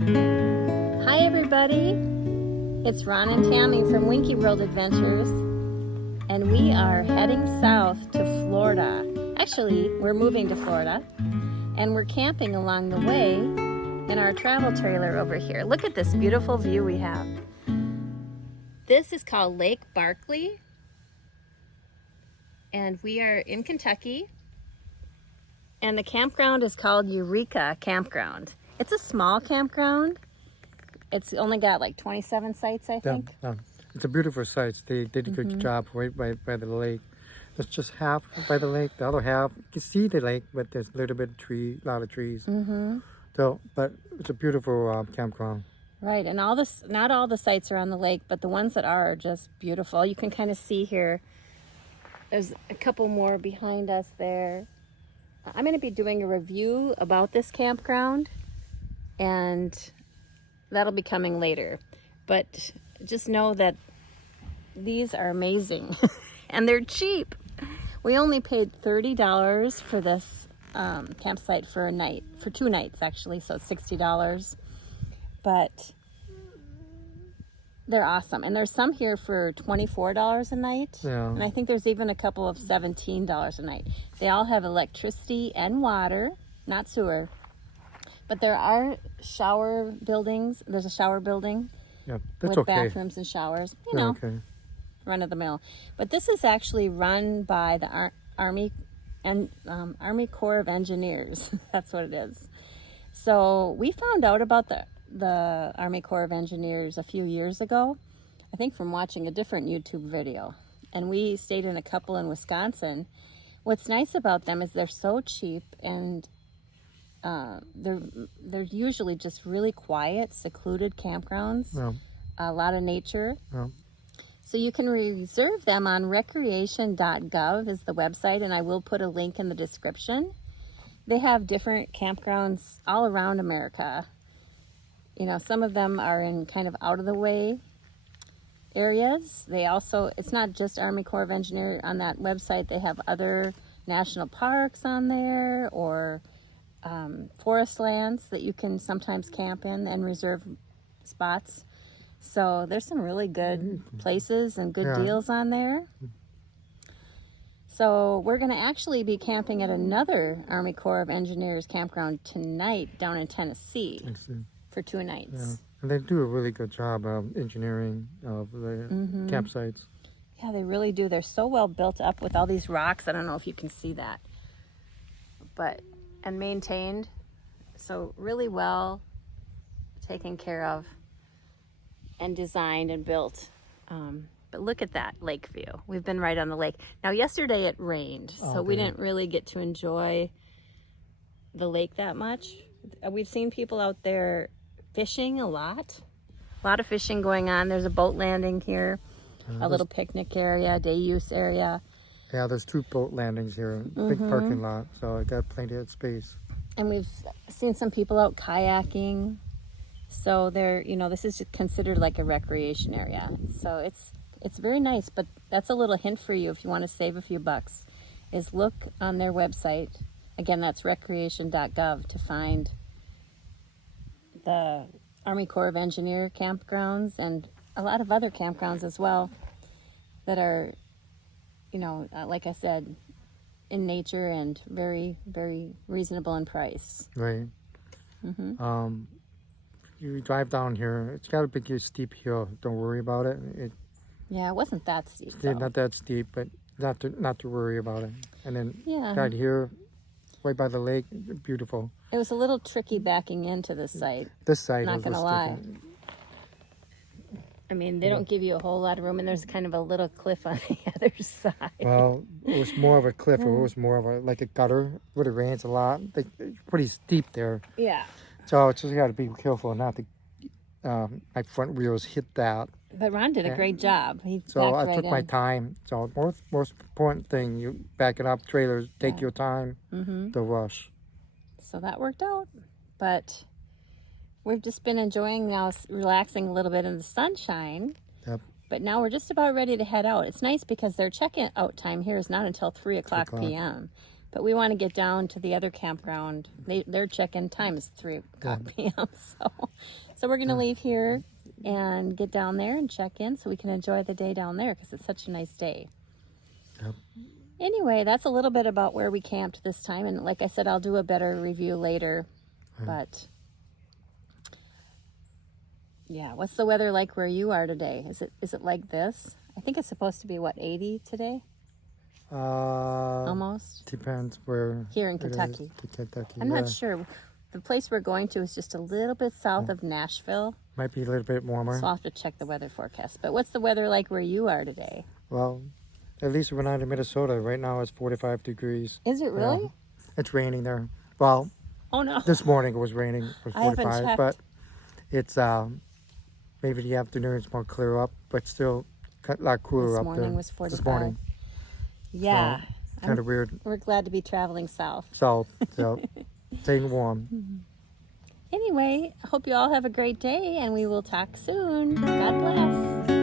Hi everybody, it's Ron and Tammy from Winky World Adventures, and we are heading south to Florida. Actually, we're moving to Florida, and we're camping along the way in our travel trailer over here. Look at this beautiful view we have. This is called Lake Barkley, and we are in Kentucky, and the campground is called Eureka Campground. It's a small campground. It's only got like 27 sites, I think. Yeah. It's a beautiful site. They did a good job right by the lake. It's just half by the lake. The other half, you can see the lake, but there's a little bit of lot of trees. So, but it's a beautiful campground. Right, and not all the sites are on the lake, but the ones that are just beautiful. You can kind of see here, there's a couple more behind us there. I'm going to be doing a review about this campground, and that'll be coming later. But just know that these are amazing, and they're cheap. We only paid $30 for this campsite for a night, for 2 nights actually, so it's $60. But they're awesome, and there's some here for $24 a night, and I think there's even a couple of $17 a night. They all have electricity and water, not sewer, but there are shower buildings. There's a shower building with bathrooms and showers, run of the mill. But this is actually run by the Army Corps of Engineers. That's what it is. So we found out about the Army Corps of Engineers a few years ago, I think from watching a different YouTube video. And we stayed in a couple in Wisconsin. What's nice about them is they're so cheap, and they're usually just really quiet, secluded campgrounds. A lot of nature. So you can reserve them on recreation.gov is the website, and I will put a link in the description. They have different campgrounds all around America. You know, some of them are in kind of out of the way areas. They also, it's not just Army Corps of Engineers on that website. They have other national parks on there, or forest lands that you can sometimes camp in and reserve spots. So there's some really good places and good deals on there. So we're going to actually be camping at another Army Corps of Engineers campground tonight down in Tennessee for 2 nights. Yeah. And they do a really good job of engineering of the campsites. Yeah, they really do. They're so well built up with all these rocks. I don't know if you can see that. And maintained. So really well taken care of and designed and built. But look at that lake view. We've been right on the lake. Now, yesterday it rained, so we didn't really get to enjoy the lake that much. We've seen people out there fishing a lot of fishing going on. There's a boat landing here, a little picnic area, day use area. Yeah, there's 2 boat landings here, big parking lot, so I got plenty of space. And we've seen some people out kayaking. So they're, this is considered like a recreation area. So it's very nice, but that's a little hint for you if you want to save a few bucks, is look on their website. Again, that's recreation.gov to find the Army Corps of Engineer campgrounds and a lot of other campgrounds as well that are, like I said, in nature and very, very reasonable in price. Right. You drive down here, it's got a big steep hill. Don't worry about it. Yeah, it wasn't that steep. It's not that steep, but not to worry about it. And then right here, right by the lake, beautiful. It was a little tricky backing into this site. This site, not gonna lie. I mean, they don't give you a whole lot of room, and there's kind of a little cliff on the other side. Well, it was more of a cliff, or it was more of like a gutter. When it rains a lot, it's pretty steep there. Yeah. So it's just got to be careful not to my front wheels hit that. But Ron did a great job. So I took my time. So most important thing, you back it up, trailers, take your time, the rush. So that worked out. But we've just been enjoying now, relaxing a little bit in the sunshine. Yep. But now we're just about ready to head out. It's nice because their check-out time here is not until 3 o'clock p.m. But we want to get down to the other campground. Their check-in time is 3 o'clock p.m. So we're going to leave here and get down there and check in so we can enjoy the day down there because it's such a nice day. Yep. Anyway, that's a little bit about where we camped this time. And like I said, I'll do a better review later. But yeah, what's the weather like where you are today? Is it like this? I think it's supposed to be, what, 80 today? Almost. Depends where. Here in Kentucky. Kentucky. I'm not sure. The place we're going to is just a little bit south of Nashville. Might be a little bit warmer. So I'll have to check the weather forecast. But what's the weather like where you are today? Well, at least we're not in Minnesota. Right now it's 45 degrees. Is it really? Yeah. It's raining there. Well, oh no. This morning it was raining. It was 45, but it's maybe the afternoon it's more clear up, but still a lot cooler up there. This morning was 45. This morning. Yeah. So, kind of weird. We're glad to be traveling south. So staying warm. Anyway, I hope you all have a great day, and we will talk soon. God bless.